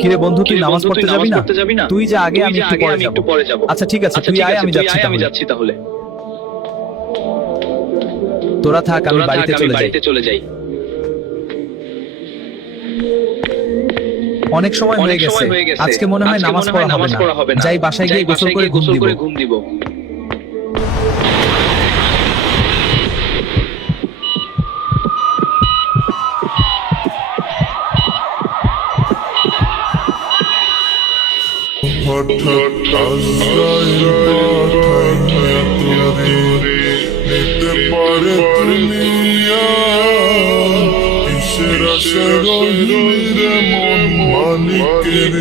কিরে বন্ধু, তুই নামাজ পড়তে যাবি না? তুই যা আগে, আমি একটু পরে যাব। আচ্ছা ঠিক আছে, তুই আয়, আমি যাচ্ছি তাহলে। তোরা থাক, আমি বাড়িতে চলে যাই। অনেক সময় হয়ে গেছে, আজকে মনে হয় নামাজ পড়া হবে না। যাই বাসায় গিয়ে গোসল করে ঘুম দিব। হঠাৎ আজরাইল পাঠাইয়া তোরে নিতে পারে দুনিয়া, কিসের আশায় রহিলি রে মন মালিকের